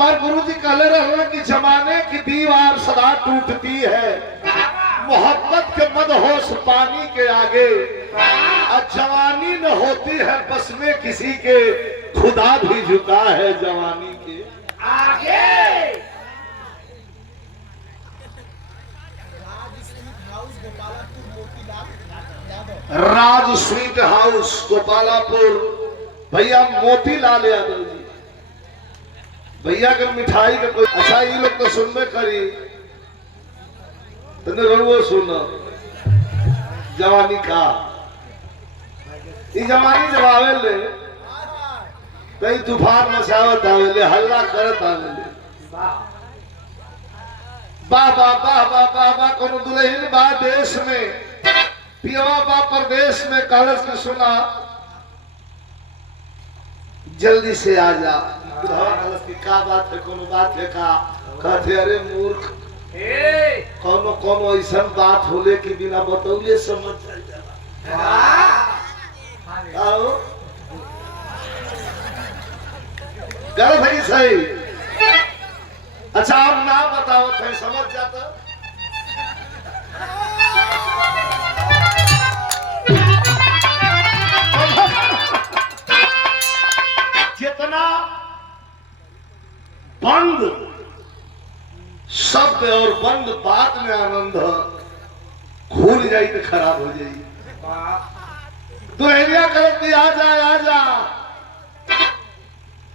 हमारे गुरु जी कहले रहे कि जमाने की दीवार सदा टूटती है, मोहब्बत के मदहोश पानी के आगे, और जवानी न होती है बस में किसी के, खुदा भी झुका है जवानी के आगे। राज स्वीट हाउस गोपालापुर, भैया मोतीलाल यादव जी, भैया के मिठाई के कोई अच्छा ये लोग तो सुनबे करी, तो सुनो जवानी का जवानी जब आवेले कई तूफान मचावत आवेले, हल्ला करत आवेले, वाह वाह वाह वाह वाह वाह। कोनो दुल्हन बा देश में, पियवा बा परदेश में, कागज के सुना जल्दी से आ जा। की का बात है, कोनो बात है का? कहते अरे मूर्ख, कोनो कोनो ऐसा बात होले कि बिना बतौले समझ जाला। गलत है कि सही? अच्छा आप ना बताओ थे समझ जाता। जितना बंद शब्द और बंद बात में आनंद भूल जाई तो खराब हो जाई। दुल्हनिया करती आ जा,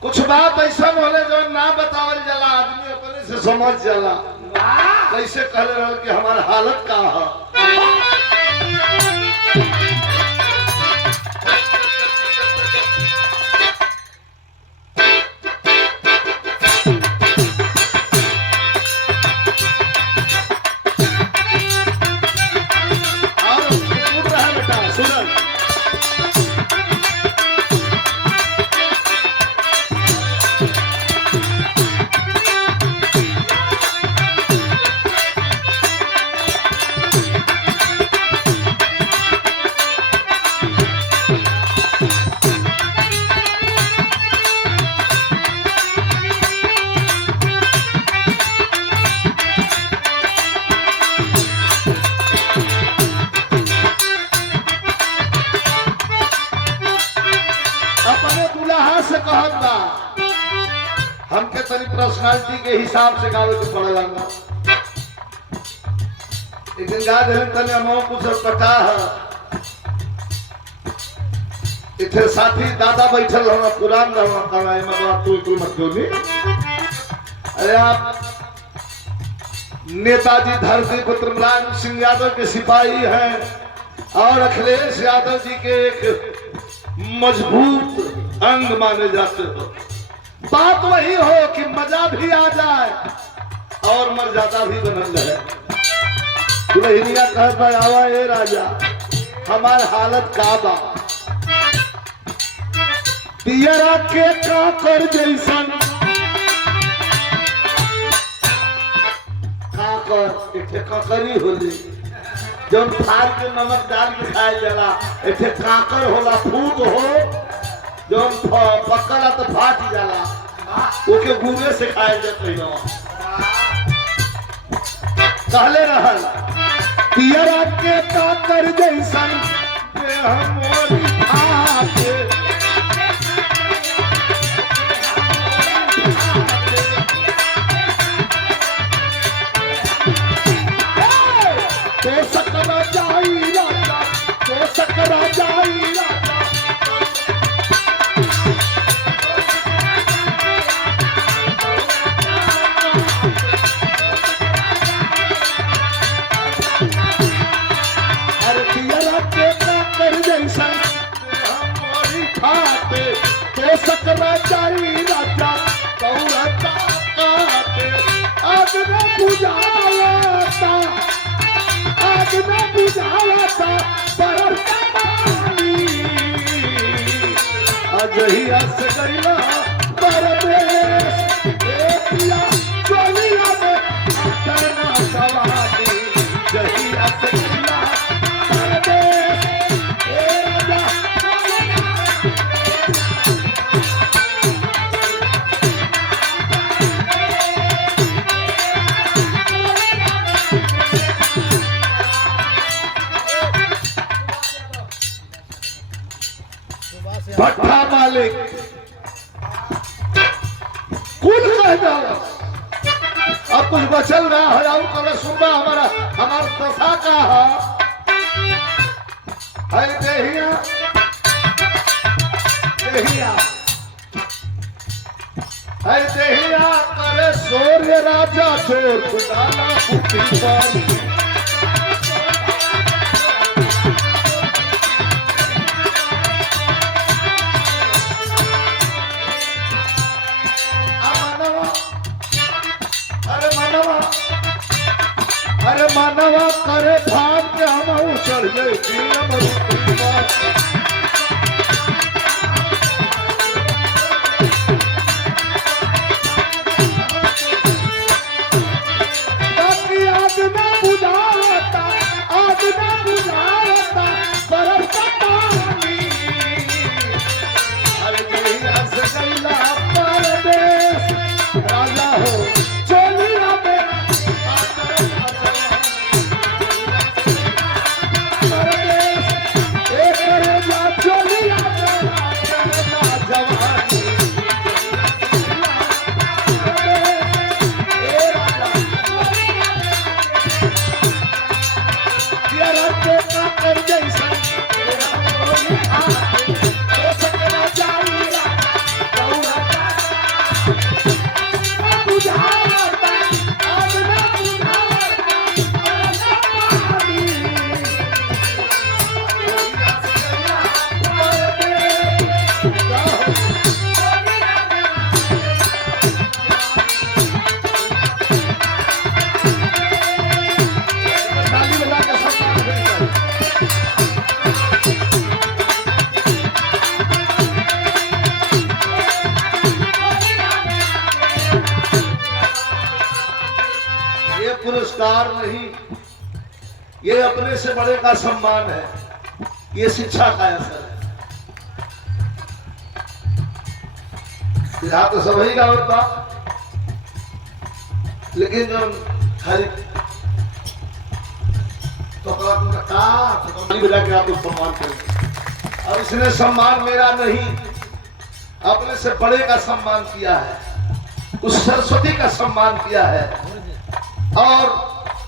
कुछ बात ऐसा बोले जो ना बतावल जाला, आदमी अपने से समझ जाला। कैसे कहले रहे कि हमारा हालत का है। हमके तनी पर्सनालिटी के हिसाब से गावे के पड़ेला ना। एक दिन गा दे तनी हम कुछ पता है, इथे साथी दादा बैठल रहना, पुरान रहना, कमाई में बात तू मत जोनी। अरे आप नेताजी धरती पुत्र मुलायम सिंह यादव के सिपाही हैं और अखिलेश यादव जी के एक मजबूत अंग माने जाते हो। बात वही हो कि मजा भी आ जाए और मर्यादा भी बनल है। दुल्हनिया कहता आवा ए राजा, हमार हालत का बा, पियरा के काकर जैसन काकर एक काकरी होली, जब फाड़ के नमक डाल के खाया जाला, एक काकर होला, फूट हो जब पकड़ा तो फाट जाला, ओके गुरे से खाया जाते हैं। कहले रहल पियरा के काकर जैसन हमोरी खाके, तो सकरा जाई राजा, तो सकरा जाई राजा, सकरा जाई राजा, कौरता काटे, आग न बुझावता, आग न बुझावता, बरता पानी, अजहिया से गईला परदेश, पिया चोलिया में आतना सवारी, जहिया से गईला परदेश, भट्ठा मालिक कुल कह जाओ। अब कुछ बचल ना हो जाऊ कर सुनबा हमार दशा का है देहिया देहिया है देहिया करे सूर्य राजा चोर डाला पुटी पर अरे मानवा करे भाग के हम चढ़ गए आग ना बुझाता आग ना बुझाता बरसता पानी। अरे गैया से गैला परदेश राजा हो चोलिया में पुरस्कार नहीं, ये अपने से बड़े का सम्मान है, ये शिक्षा का असर है। यहाँ तो सभी का होता, लेकिन जो खाली तो बजा के आप सम्मान करेंगे। अब इसने सम्मान मेरा नहीं, अपने से बड़े का सम्मान किया है, उस सरस्वती का सम्मान किया है। और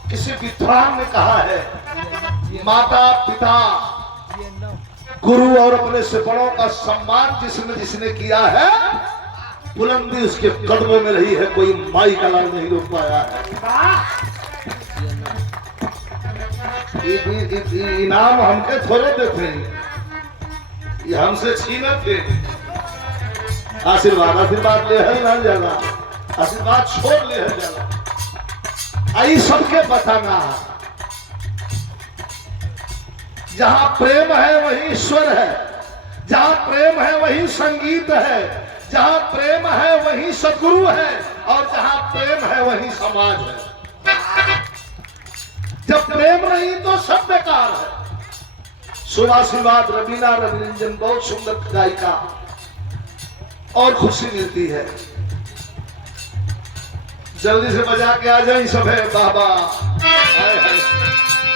किसी विद्वान ने कहा है माता पिता गुरु और अपने से बड़ों का सम्मान जिसने जिसने किया है बुलंदी उसके कदमों में रही है, कोई माई का लाल नहीं रोक पाया है। इनाम हमके थोड़े देते हैं, ये हमसे छीने थे। आशीर्वाद आशीर्वाद ले है ना जाना, आशीर्वाद छोड़ ले है जाना। आई सबके बताना, जहां प्रेम है वही ईश्वर है, जहां प्रेम है वही संगीत है, जहां प्रेम है वही सदगुरु है, और जहां प्रेम है वही समाज है। जब प्रेम नहीं तो सब बेकार है। शुभाशीर्वाद रवीना रविरंजन बहुत सुंदर गायिका, और खुशी मिलती है। जल्दी से बजा के आ जाए सब है बाबा।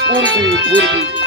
पूर्वी पूर्वी